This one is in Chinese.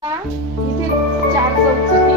啊，你得加个手。